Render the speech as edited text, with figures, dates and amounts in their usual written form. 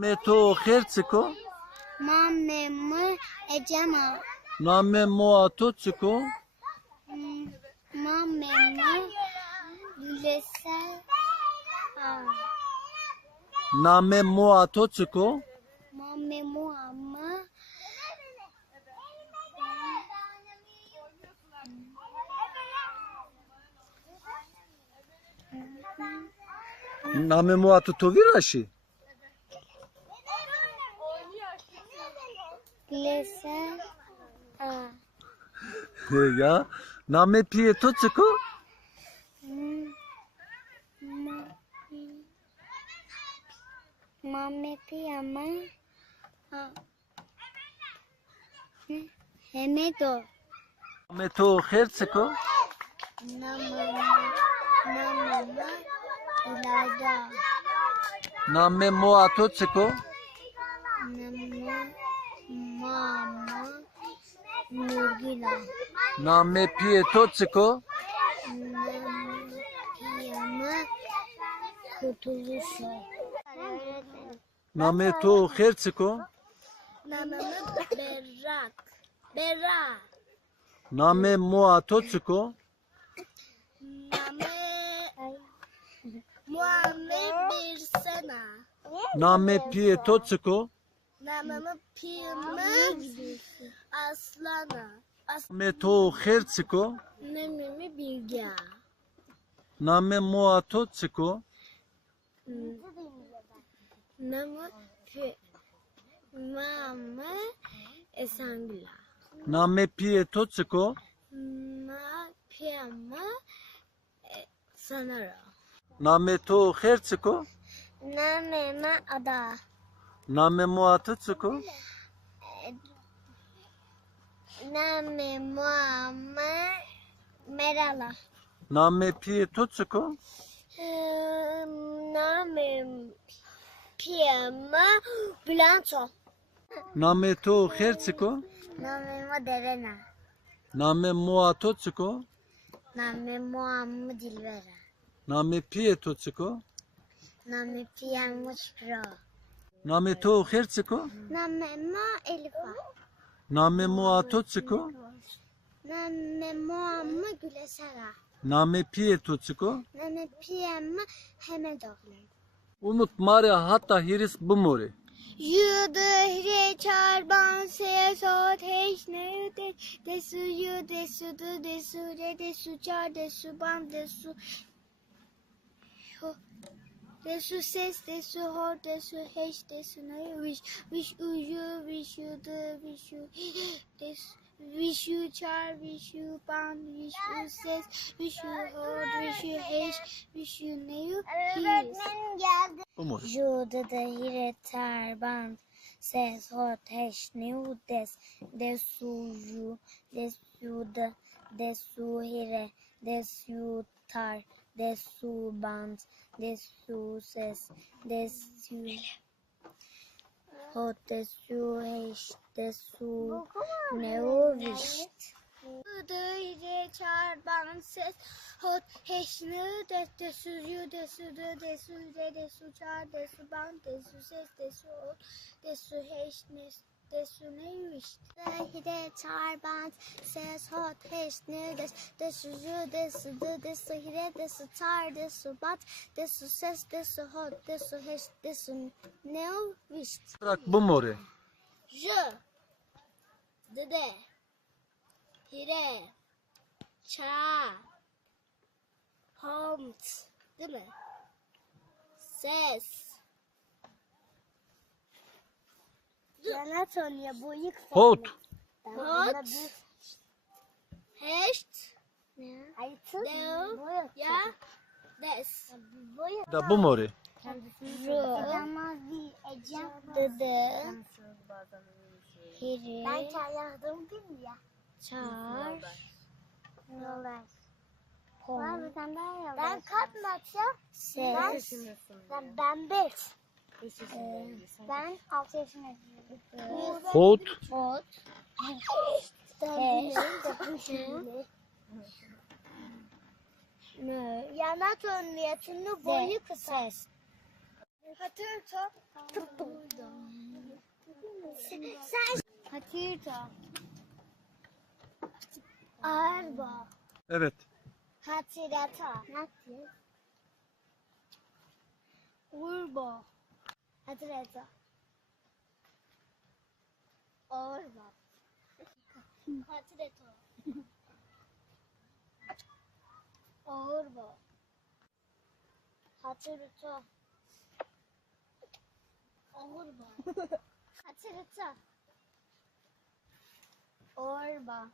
Meto herciko. Mame mı ecema. Name moatociko. Mame mı gülesel. Name moatociko. Mame muamma. Name moatotovirashi. Gülesel. Ya. Name pietociko. Mame piyama. Hemedo. Meto herciko. Namama İlayda. Name moatociko. Mama Nurgila. Name pietociko. Piyama Kurtuluşu. Name to herciko. Namamı Berrak. Berra. Name moatociko. Muhammed Birsena. Name pietociko. Namamı Piyama Aslana. Meto herciko. Namamı Bilge. Name moatociko. Namı Mama Esangula. Name pietociko. Ma Piyama Sanara. Name to herciko. Namema Ada. Name moatociko. Name Muamma Merala. Name pietociko. Name Piyama Blanco. Name to herciko. Name Derena. Name moatociko. Name Muamma Dilvera. Name pietociko. Name Piyama Şükra. Name to herciko. Name Ma Elifa. Name moatociko. Name Muamma Gülesera. Name pietociko. Name Piyama Hemedoglu. Umut Maria hatta hiris bumuri. Yudu hire çarban se so teş ne de desu yu desu du desu re desu çar desu ban desu desu ses desu hor desu heş desu ne wish uyu wish you du wish you desu wish you char wish you ban wish you ses wish you hor wish you heş wish you ne his. Umur. Jude de hire tarban ses hoteş nu des desu ju desu de desu hire desu tar desu band desu ses desu hot desu heş desu neu vişt. Duyre çarban ses hot heşnü desu yu desu de desu re desu çar desu ban desu ses desu hot desu heşnü desu ne vişt. Duyre çarban ses hot heşnü desu yu desu de desu hire desu çar desu bat desu ses desu hot desu heş desu ne vişt. Bırak bumuri. Je dede hire ça homt değil mi? Ses Anatolia boyuk Hot. hot heşt deu ya des Da bumuri. dede hire ben çay yazdım değil mi ya? Çar Var bir tane daha yazdım. Ben katmaça ses ben 5 ben 6 yaşındayım. Hot. Hot Yana tonliyatını boyu kısa. Hatır top Hatırda. Arba. Evet. Hatırata. Urba. Hatırata. Orba. Hatırata. Orba. Hatırata. Orba. Hatırata. Orba.